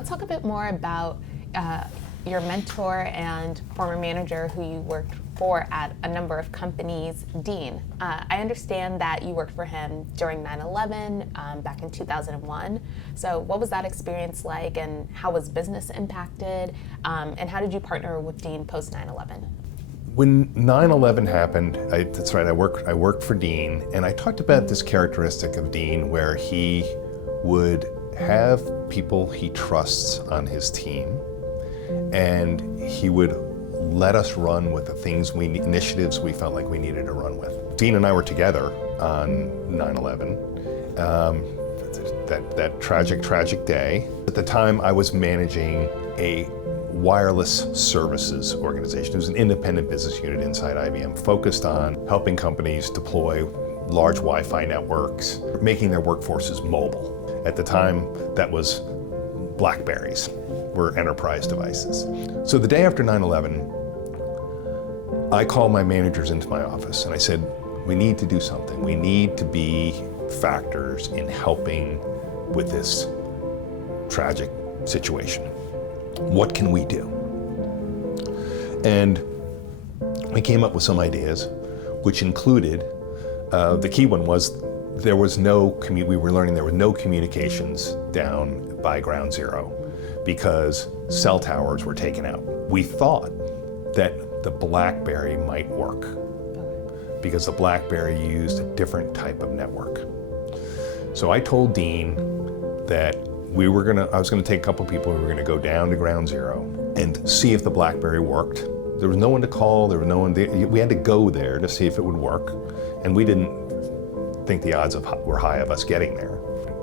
let's talk a bit more about your mentor and former manager who you worked for at a number of companies, Dean. I understand that you worked for him during 9/11 back in 2001. So what was that experience like, and how was business impacted? And how did you partner with Dean post 9/11? When 9/11 happened, that's right, I worked for Dean, and I talked about this characteristic of Dean where he would have people he trusts on his team, and he would let us run with the initiatives we felt like we needed to run with. Dean and I were together on 9/11, that tragic day. At the time, I was managing a wireless services organization. It was an independent business unit inside IBM focused on helping companies deploy large Wi-Fi networks, making their workforces mobile. At the time, that was BlackBerries, were enterprise devices. So the day after 9/11, I called my managers into my office and I said, we need to do something. We need to be factors in helping with this tragic situation. What can we do? And we came up with some ideas, which included, the key one was we were learning there were no communications down by Ground Zero because cell towers were taken out. We thought that the BlackBerry might work because the BlackBerry used a different type of network. So I told Dean that I was gonna take a couple people, we were gonna go down to Ground Zero and see if the BlackBerry worked. There was no one to call, there was no one there. We had to go there to see if it would work, and we didn't think the odds were high of us getting there.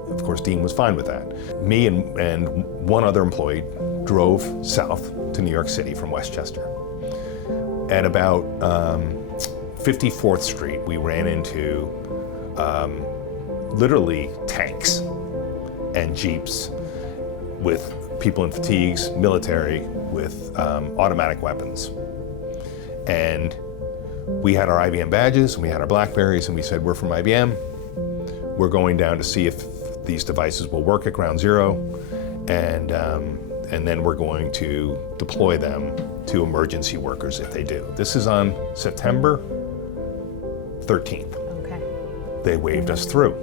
Of course, Dean was fine with that. Me and one other employee drove south to New York City from Westchester. At about 54th Street, we ran into literally tanks and Jeeps with people in fatigues, military, with automatic weapons. And we had our IBM badges, and we had our BlackBerries, and we said, we're from IBM. We're going down to see if these devices will work at Ground Zero, and then we're going to deploy them to emergency workers if they do. This is on September 13th. Okay. They waved us through.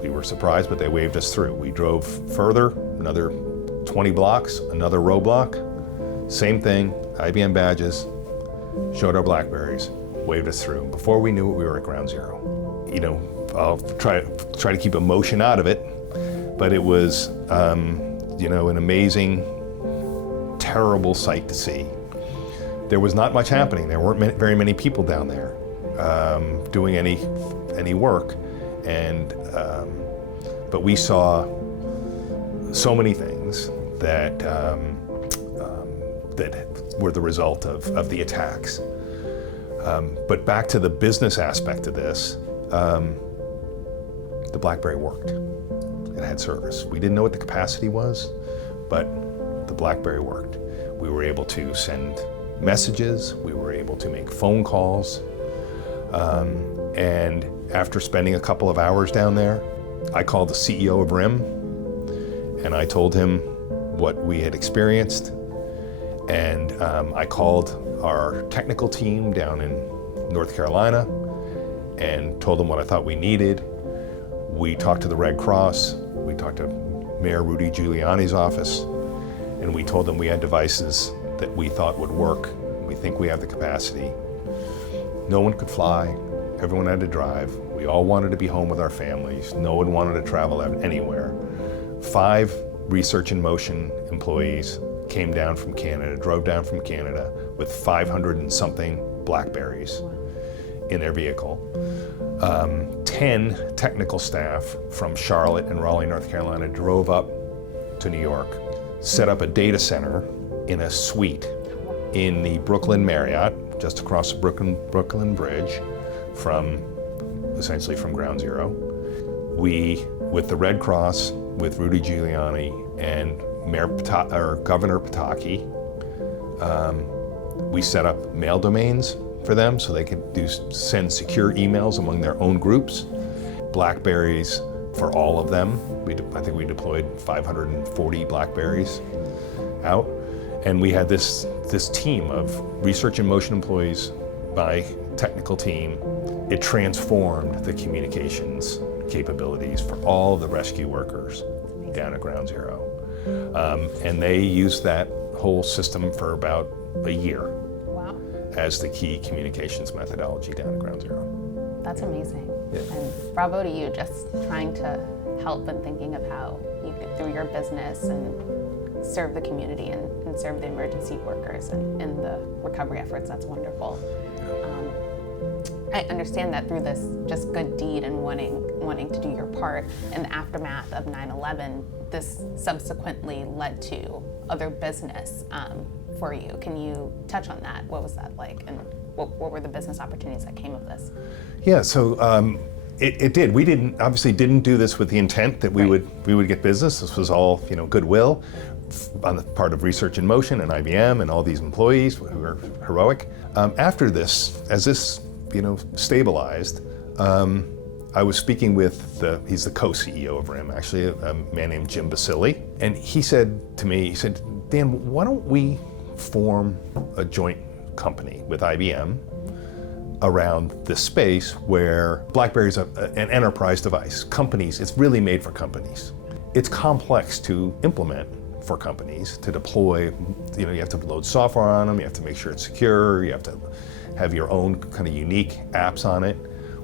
We were surprised, but they waved us through. We drove further, another 20 blocks, another roadblock, same thing, IBM badges, showed our BlackBerries, waved us through. Before we knew it, we were at Ground Zero. You know, I'll try to keep emotion out of it, but it was, an amazing, terrible sight to see. There was not much happening. There weren't very many people down there doing any work, but we saw so many things that were the result of the attacks. But back to the business aspect of this, the BlackBerry worked. It had service. We didn't know what the capacity was, but the BlackBerry worked. We were able to send messages, we were able to make phone calls, and after spending a couple of hours down there, I called the CEO of RIM, and I told him what we had experienced, and I called our technical team down in North Carolina and told them what I thought we needed. We talked to the Red Cross, we talked to Mayor Rudy Giuliani's office, and we told them we had devices that we thought would work. We think we have the capacity. No one could fly, everyone had to drive. We all wanted to be home with our families. No one wanted to travel out anywhere. 5 Research in Motion employees came down from Canada, drove down from Canada with 500 and something BlackBerries in their vehicle. 10 technical staff from Charlotte and Raleigh, North Carolina drove up to New York, set up a data center in a suite in the Brooklyn Marriott, just across the Brooklyn Bridge, essentially from Ground Zero. We, with the Red Cross, with Rudy Giuliani and Governor Pataki, we set up mail domains for them so they could send secure emails among their own groups. BlackBerries for all of them. I think we deployed 540 BlackBerries out. And we had this team of research in motion employees, my technical team. It transformed the communications capabilities for all the rescue workers down at Ground Zero. And they used that whole system for about a year. Wow. As the key communications methodology down at Ground Zero. That's amazing. Yeah. And bravo to you, just trying to help and thinking of how you could, through your business, and serve the community and serve the emergency workers and the recovery efforts. That's wonderful. I understand that through this just good deed and wanting to do your part in the aftermath of 9/11, this subsequently led to other business for you. Can you touch on that? What was that like, and what were the business opportunities that came of this? Yeah, so it did. We obviously didn't do this with the intent that we would get business. This was all goodwill on the part of Research in Motion and IBM and all these employees who were heroic. After this, as this stabilized, I was speaking with he's the co-CEO of RIM, actually, a man named Jim Basili, and he said to me, Dan, why don't we form a joint company with IBM around this space where BlackBerry is an enterprise device. Companies, it's really made for companies. It's complex to implement for companies, to deploy. You have to load software on them, you have to make sure it's secure, you have to have your own kind of unique apps on it.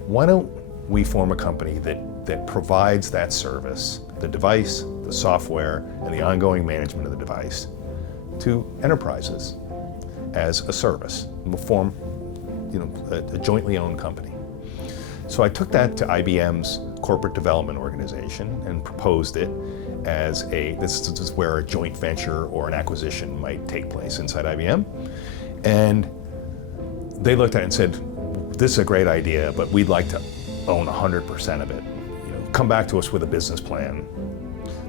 Why don't we form a company that provides that service, the device, the software, and the ongoing management of the device to enterprises as a service. And we'll form a jointly owned company. So I took that to IBM's corporate development organization and proposed it as this is where a joint venture or an acquisition might take place inside IBM. And they looked at it and said, this is a great idea, but we'd like to own 100% of it. Come back to us with a business plan.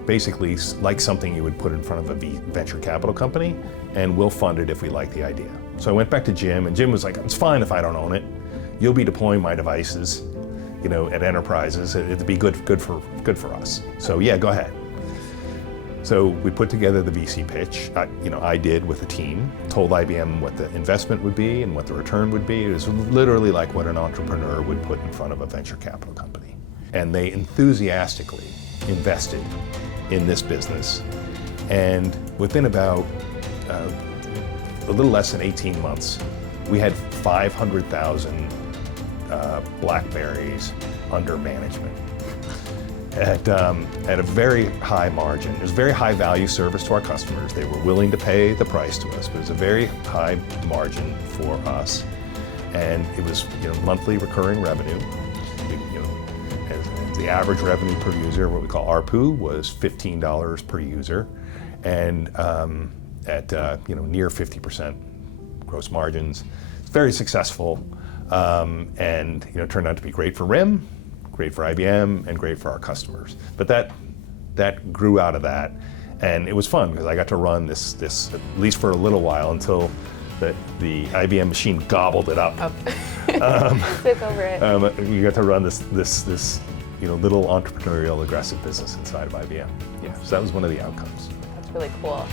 Basically, like something you would put in front of a venture capital company, and we'll fund it if we like the idea. So I went back to Jim, and Jim was like, it's fine if I don't own it. You'll be deploying my devices, at enterprises. It'd be good for us. So yeah, go ahead. So we put together the VC pitch. I did with the team, told IBM what the investment would be and what the return would be. It was literally like what an entrepreneur would put in front of a venture capital company. And they enthusiastically invested in this business. And within about a little less than 18 months, we had 500,000 BlackBerries under management at a very high margin. It was a very high value service to our customers. They were willing to pay the price to us, but it was a very high margin for us. And it was monthly recurring revenue. The average revenue per user, what we call ARPU, was $15 per user, and at near 50% gross margins. It's very successful, and turned out to be great for RIM, great for IBM, and great for our customers. But that grew out of that, and it was fun because I got to run this at least for a little while until the IBM machine gobbled it up. Took over it. We got to run this little entrepreneurial aggressive business inside of IBM. Yeah, so that was one of the outcomes. That's really cool.